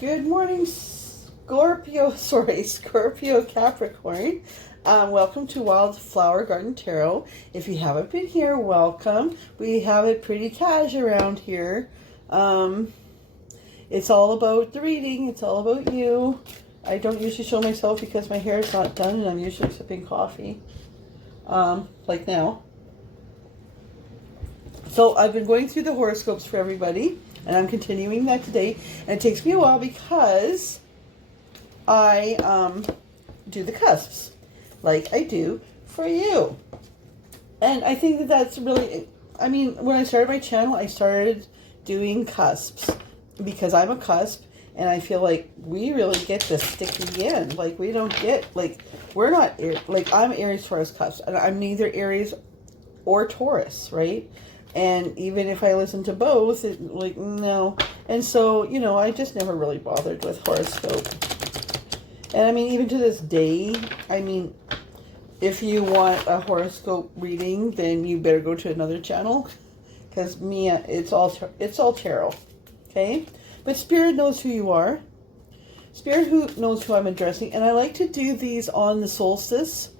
Good morning, Scorpio Capricorn. Welcome to Wildflower Garden Tarot. If you haven't been here, welcome. We have it pretty cash around here. It's all about the reading. It's all about you. I don't usually show myself because my hair is not done and I'm usually sipping coffee. Like now. So I've been going through the horoscopes for everybody. And I'm continuing that today. And it takes me a while because I do the cusps. Like I do for you. And I think that that's really... I mean, when I started my channel, I started doing cusps. Because I'm a cusp. And I feel like we really get the sticky end. Like we don't get... Like we're not... Like I'm Aries, Taurus, cusp. And I'm neither Aries or Taurus, right? And even if I listen to both, like, no. And so, you know, I just never really bothered with horoscope. And I mean, even to this day, I mean, if you want a horoscope reading, then you better go to another channel. Because it's all tarot. Okay? But Spirit knows who you are. Spirit knows who I'm addressing. And I like to do these on the solstice.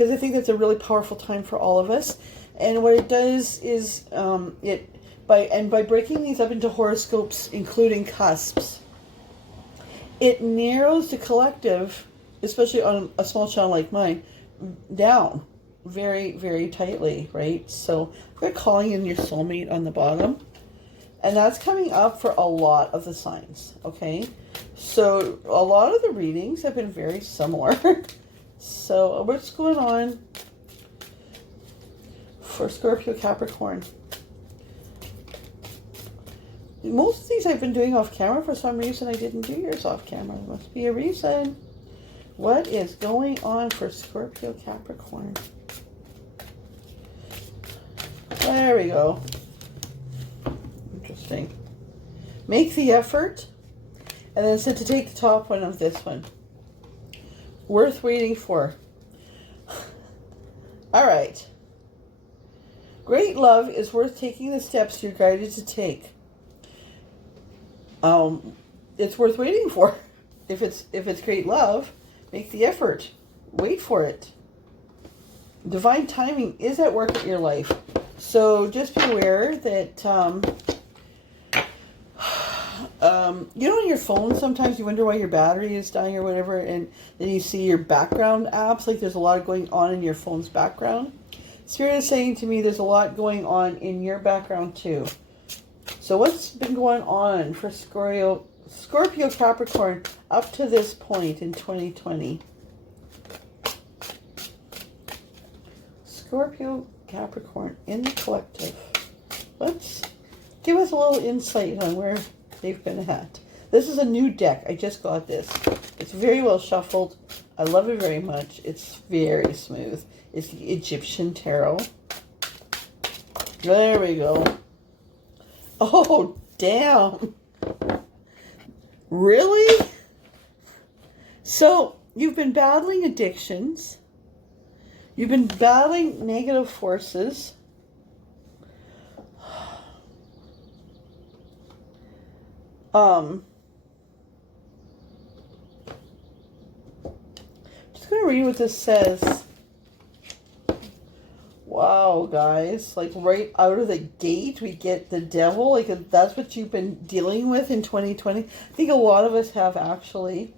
Because I think that's a really powerful time for all of us. And what it does is, by breaking these up into horoscopes, including cusps, it narrows the collective, especially on a small channel like mine, down very, very tightly, right? So we're calling in your soulmate on the bottom. And that's coming up for a lot of the signs, okay? So a lot of the readings have been very similar. So what's going on for Scorpio Capricorn? Most of these I've been doing off camera. For some reason I didn't do yours off camera. There must be a reason. What is going on for Scorpio Capricorn? There we go. Interesting. Make the effort. And then said to take the top one of this one. Worth waiting for. All right. Great love is worth taking the steps you're guided to take. It's worth waiting for. If it's great love, make the effort. Wait for it. Divine timing is at work in your life. So just be aware that you know, on your phone, sometimes you wonder why your battery is dying or whatever, and then you see your background apps, like there's a lot going on in your phone's background. Spirit is saying to me there's a lot going on in your background too. So what's been going on for Scorpio Capricorn up to this point in 2020? Scorpio Capricorn in the collective. Let's give us a little insight on where they've been at. This is a new deck. I just got this. It's very well shuffled. I love it very much. It's very smooth. It's the Egyptian Tarot. There we go. Oh, damn. Really? So, you've been battling addictions. You've been battling negative forces. Just going to read what this says. Wow, guys. Like, right out of the gate, we get the devil. Like, that's what you've been dealing with in 2020. I think a lot of us have, actually.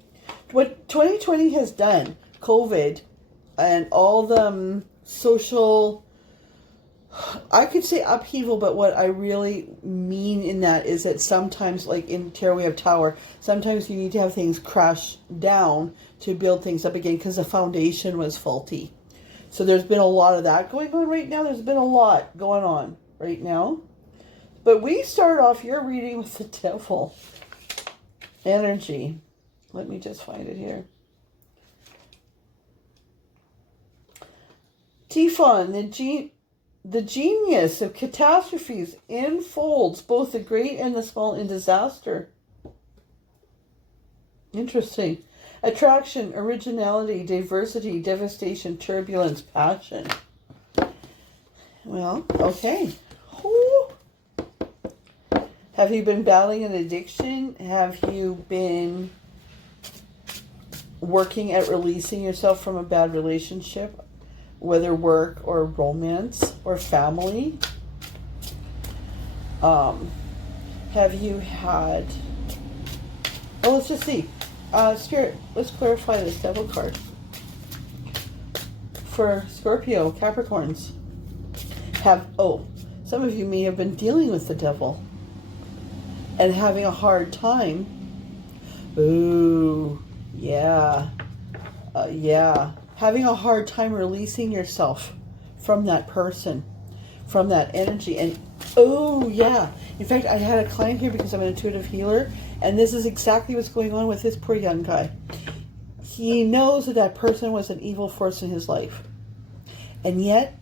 What 2020 has done, COVID, and all the social... I could say upheaval, but what I really mean in that is that sometimes, like in tarot we have tower, sometimes you need to have things crash down to build things up again because the foundation was faulty. So there's been a lot of that going on right now. There's been a lot going on right now. But we start off your reading with the devil energy. Let me just find it here. Typhon, the genius of catastrophes enfolds both the great and the small in disaster. Interesting. Attraction, originality, diversity, devastation, turbulence, passion. Well, okay. Ooh. Have you been battling an addiction? Have you been working at releasing yourself from a bad relationship, whether work or romance or family? Have you had... Oh, let's just see. Spirit, let's clarify this Devil card. For Scorpio, Capricorns. Some of you may have been dealing with the Devil and having a hard time. Ooh, yeah. Yeah. Having a hard time releasing yourself from that person, from that energy. And, oh, yeah. In fact, I had a client here because I'm an intuitive healer, and this is exactly what's going on with this poor young guy. He knows that that person was an evil force in his life. And yet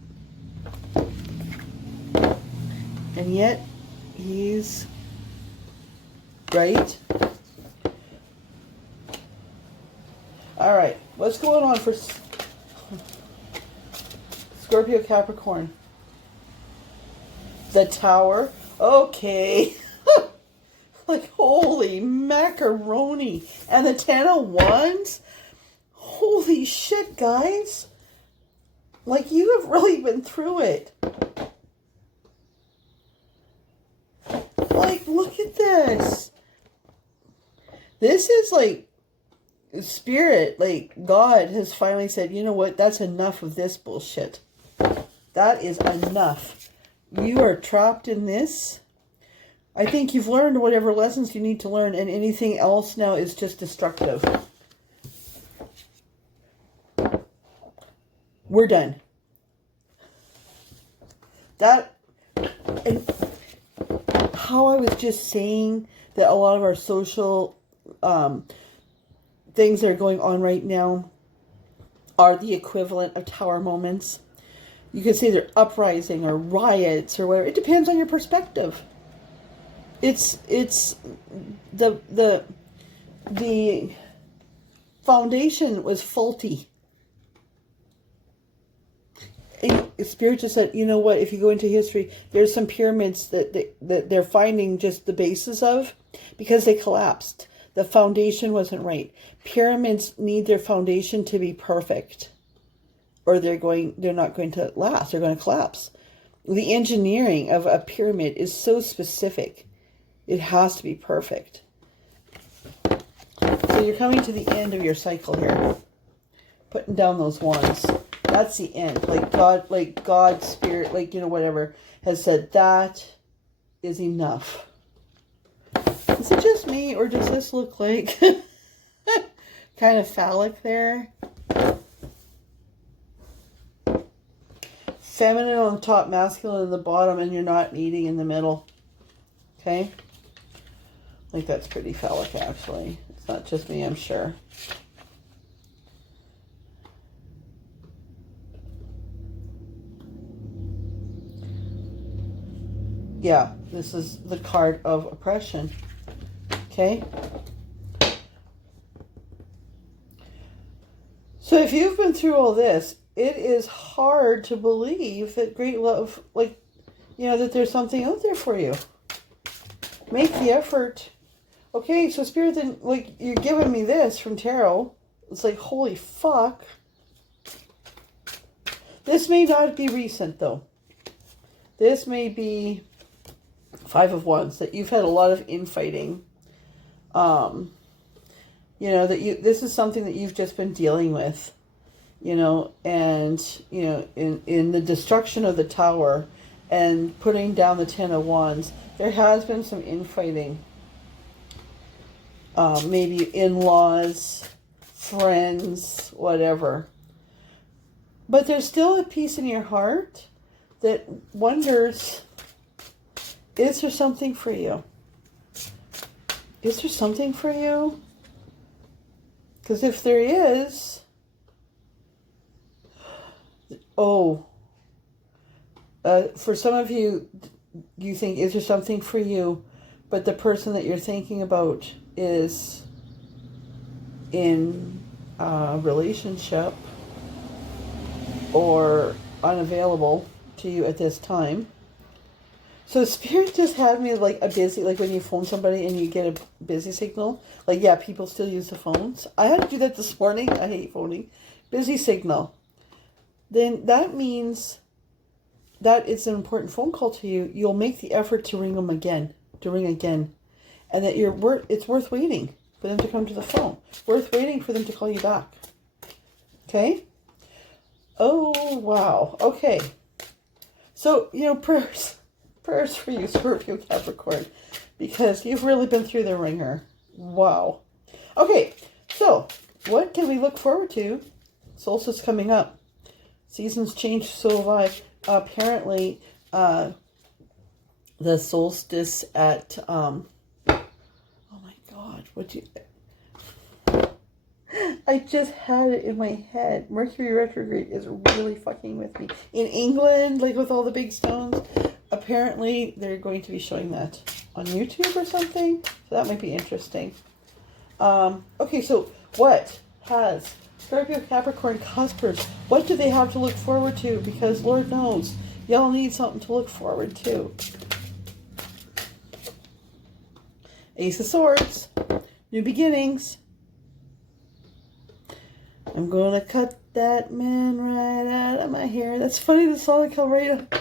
he's right. All right, what's going on for Scorpio Capricorn? The Tower. Okay. Like, holy macaroni. And the Ten of Wands. Holy shit, guys. Like, you have really been through it. Like, look at this. This is like Spirit, like God has finally said, you know what, that's enough of this bullshit. That is enough. You are trapped in this. I think you've learned whatever lessons you need to learn, and anything else now is just destructive. We're done. That, and how I was just saying that a lot of our social things that are going on right now are the equivalent of tower moments. You could say they're uprising or riots or whatever. It depends on your perspective. It's the foundation was faulty. And Spirit just said, you know what, if you go into history, there's some pyramids that they're finding just the bases of because they collapsed. The foundation wasn't right. Pyramids need their foundation to be perfect, or they're not going to last. They're going to collapse. The engineering of a pyramid is so specific. It has to be perfect. So you're coming to the end of your cycle here. Putting down those wands. That's the end. Like God, Spirit, like, you know, whatever, has said that is enough. Is it just me, or does this look like kind of phallic there? Feminine on the top, masculine on the bottom, and you're not meeting in the middle. Okay? I think that's pretty phallic, actually. It's not just me, I'm sure. Yeah, this is the card of oppression. Okay? So if you've been through all this, it is hard to believe that great love, like, you know, that there's something out there for you. Make the effort. Okay, so Spirit, then, like, you're giving me this from Tarot. It's like, holy fuck. This may not be recent, though. This may be Five of Wands, that you've had a lot of infighting. You know, that this is something that you've just been dealing with, you know, and, you know, in the destruction of the Tower and putting down the Ten of Wands, there has been some infighting. Maybe in-laws, friends, whatever. But there's still a piece in your heart that wonders, is there something for you? Is there something for you? Because if there is, for some of you, you think, is there something for you? But the person that you're thinking about is in a relationship or unavailable to you at this time. So Spirit just had me like a busy, like when you phone somebody and you get a busy signal. Like, yeah, people still use the phones. I had to do that this morning. I hate phoning. Busy signal. Then that means that it's an important phone call to you. You'll make the effort to ring them again, and that it's worth waiting for them to come to the phone. Worth waiting for them to call you back. Okay? Oh, wow. Okay. So, prayers for you, Scorpio Capricorn, because you've really been through the ringer. Wow. Okay, so what can we look forward to? Solstice coming up. Seasons change, so have I. Apparently, the solstice at, oh my God, I just had it in my head. Mercury retrograde is really fucking with me. In England, like with all the big stones, apparently they're going to be showing that on YouTube or something. So that might be interesting. Okay, so what has Scorpio Capricorn Cuspers, what do they have to look forward to? Because Lord knows, y'all need something to look forward to. Ace of Swords, new beginnings. I'm gonna cut that man right out of my hair. That's funny, the song come right out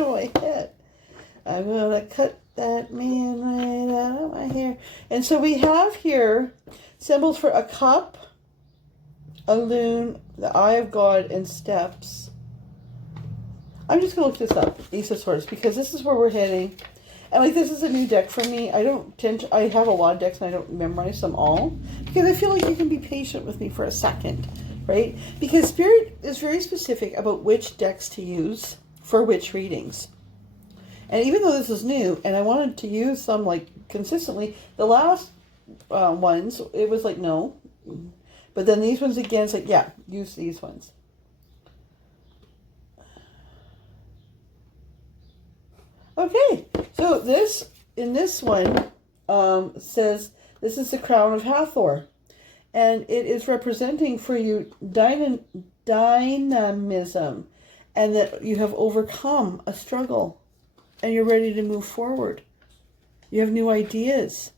of my head. I'm gonna cut that man right out of my hair. And so we have here symbols for a cup, a loon, the Eye of God, and steps. I'm just going to look this up, Ace of Swords, because this is where we're heading. And like, this is a new deck for me. I have a lot of decks and I don't memorize them all, because I feel like you can be patient with me for a second, right? Because Spirit is very specific about which decks to use for which readings. And even though this is new, and I wanted to use them like consistently, the last ones, it was like, no. But then these ones again, it's like, yeah, use these ones. Okay, so in this one says, this is the crown of Hathor. And it is representing for you dynamism, and that you have overcome a struggle and you're ready to move forward. You have new ideas.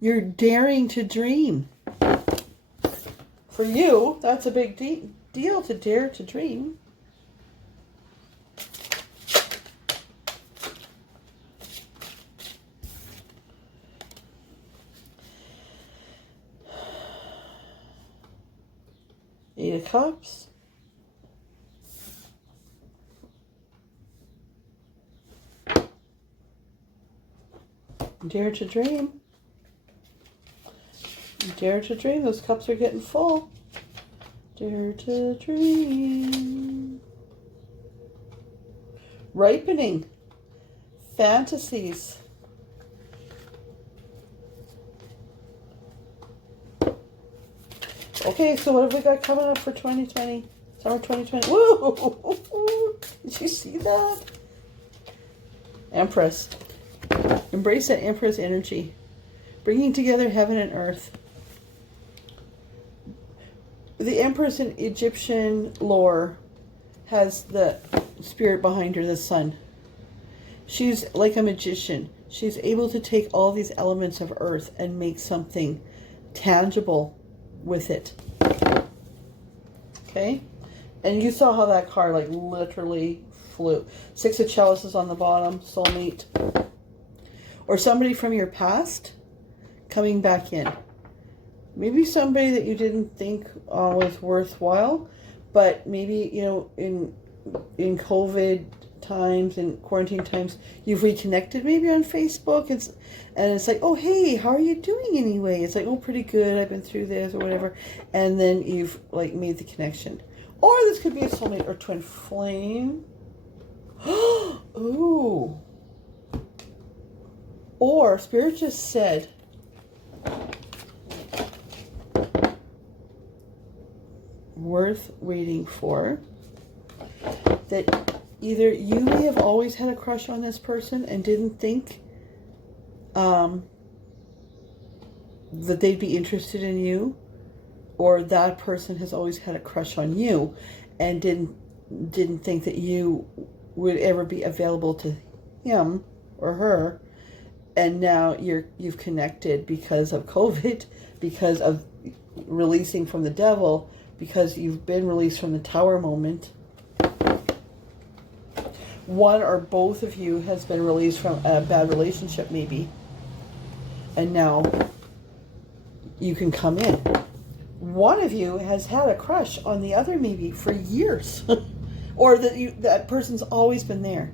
You're daring to dream. For you, that's a big deal to dare to dream. Eight of Cups. Dare to dream. Dare to dream. Those cups are getting full. Dare to dream. Ripening. Fantasies. Okay, so what have we got coming up for 2020? Summer 2020. Woo! Did you see that? Empress. Embrace that Empress energy. Bringing together heaven and earth. The Empress in Egyptian lore has the spirit behind her, the sun. She's like a magician. She's able to take all these elements of earth and make something tangible with it. Okay? And you saw how that card like literally flew. Six of Chalices on the bottom, soulmate. Or somebody from your past coming back in. Maybe somebody that you didn't think was worthwhile, but maybe, in COVID times and quarantine times, you've reconnected maybe on Facebook. And it's like, oh, hey, how are you doing anyway? It's like, oh, pretty good. I've been through this or whatever. And then you've like made the connection. Or this could be a soulmate or twin flame. Ooh. Or Spirit just said, worth waiting for, that either you may have always had a crush on this person and didn't think that they'd be interested in you, or that person has always had a crush on you and didn't think that you would ever be available to him or her, and now you've connected because of COVID, because of releasing from the devil, because you've been released from the tower moment. One or both of you has been released from a bad relationship maybe, and now you can come in. One of you has had a crush on the other maybe for years. Or that person's always been there.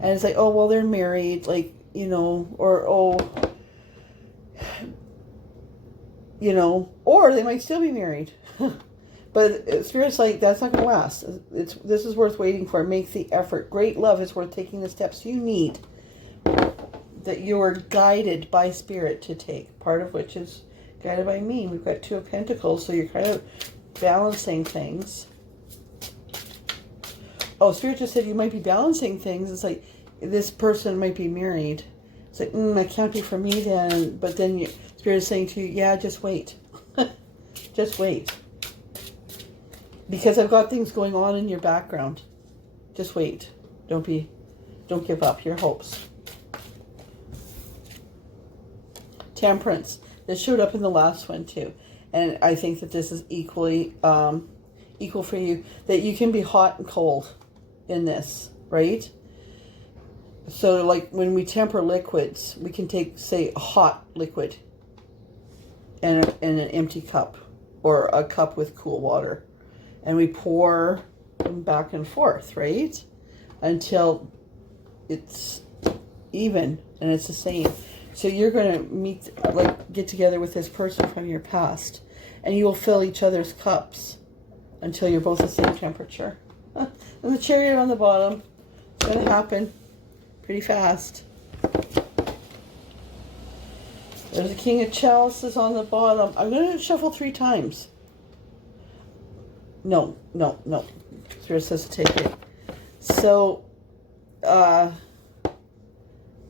And it's like, oh, well, they're married, like, you know, or, oh, you know, or they might still be married. But Spirit's like, that's not going to last. This is worth waiting for. Make the effort. Great love is worth taking the steps you need, that you are guided by Spirit to take, part of which is guided by me. We've got Two of Pentacles, so you're kind of balancing things. Oh, Spirit just said you might be balancing things. It's like, this person might be married. It's like, that can't be for me then. But then Spirit is saying to you, yeah, just wait. Just wait. Because I've got things going on in your background. Just wait. Don't give up your hopes. Temperance. This showed up in the last one too. And I think that this is equally equal for you. That you can be hot and cold in this, right? So like when we temper liquids, we can take, say, a hot liquid and an empty cup, or a cup with cool water. And we pour them back and forth, right? Until it's even and it's the same. So you're going to get together with this person from your past, and you will fill each other's cups until you're both the same temperature. And the Chariot on the bottom, it's going to happen pretty fast. There's a King of Chalices on the bottom. I'm going to shuffle 3 times. No. Spirit says to take it. So,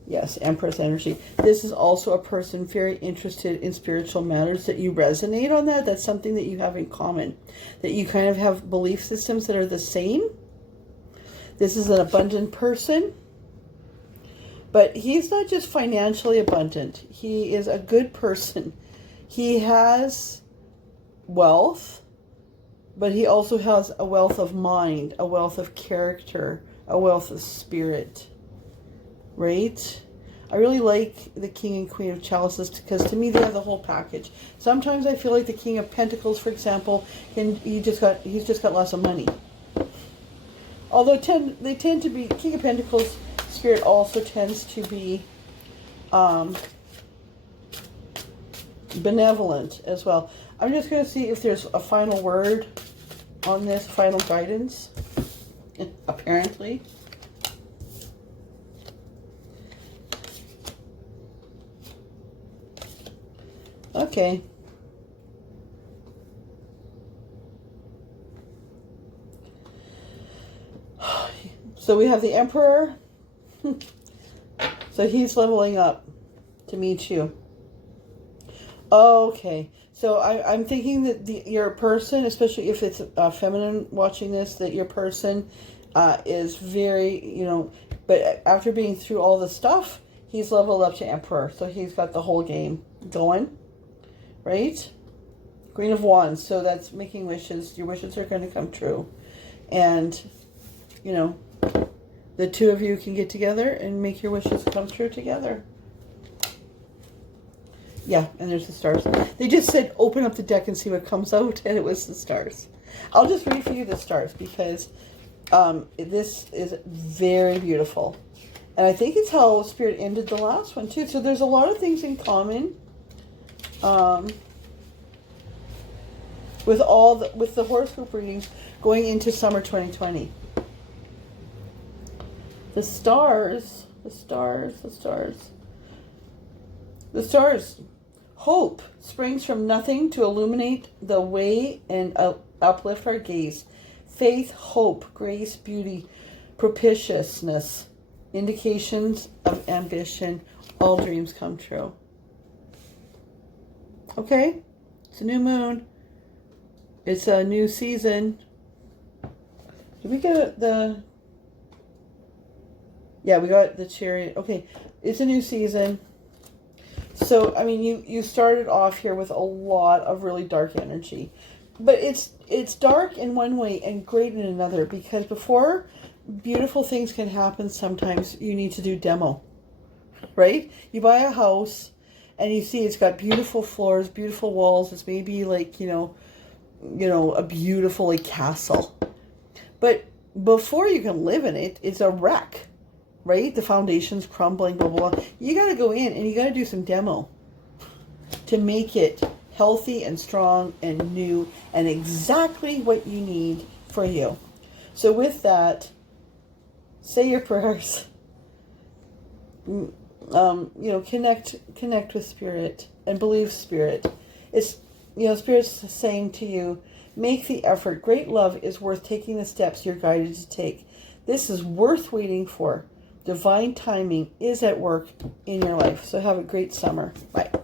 yes, Empress energy. This is also a person very interested in spiritual matters, that you resonate on that. That's something that you have in common. That you kind of have belief systems that are the same. This is an abundant person. But he's not just financially abundant. He is a good person. He has wealth. But he also has a wealth of mind, a wealth of character, a wealth of spirit, right? I really like the King and Queen of Chalices because to me they have the whole package. Sometimes I feel like the King of Pentacles, for example, he's just got lots of money. Although they tend to be, King of Pentacles Spirit also tends to be benevolent as well. I'm just going to see if there's a final word on this, final guidance, apparently. Okay. So we have the Emperor. So he's leveling up to meet you. Okay. So I'm thinking that your person, especially if it's feminine watching this, that your person is very, but after being through all the stuff, he's leveled up to Emperor. So he's got the whole game going, right? Queen of Wands. So that's making wishes. Your wishes are going to come true. And, the two of you can get together and make your wishes come true together. Yeah, and there's the stars. They just said open up the deck and see what comes out, and it was the stars. I'll just read for you the stars because this is very beautiful. And I think it's how Spirit ended the last one too. So there's a lot of things in common with the horoscope readings going into summer 2020. The stars. Hope springs from nothing to illuminate the way and uplift our gaze. Faith, hope, grace, beauty, propitiousness, indications of ambition, all dreams come true. Okay? It's a new moon. It's a new season. Did we get the... Yeah, we got the Chariot. Okay, it's a new season. So, I mean, you started off here with a lot of really dark energy. But it's dark in one way and great in another, because before beautiful things can happen, sometimes you need to do demo, right? You buy a house and you see it's got beautiful floors, beautiful walls. It's maybe like, a beautiful like castle. But before you can live in it, it's a wreck, right? The foundation's crumbling, blah, blah, blah. You got to go in and you got to do some demo to make it healthy and strong and new and exactly what you need for you. So with that, say your prayers. Connect with Spirit and believe Spirit. It's, Spirit's saying to you, make the effort. Great love is worth taking the steps you're guided to take. This is worth waiting for. Divine timing is at work in your life. So have a great summer. Bye.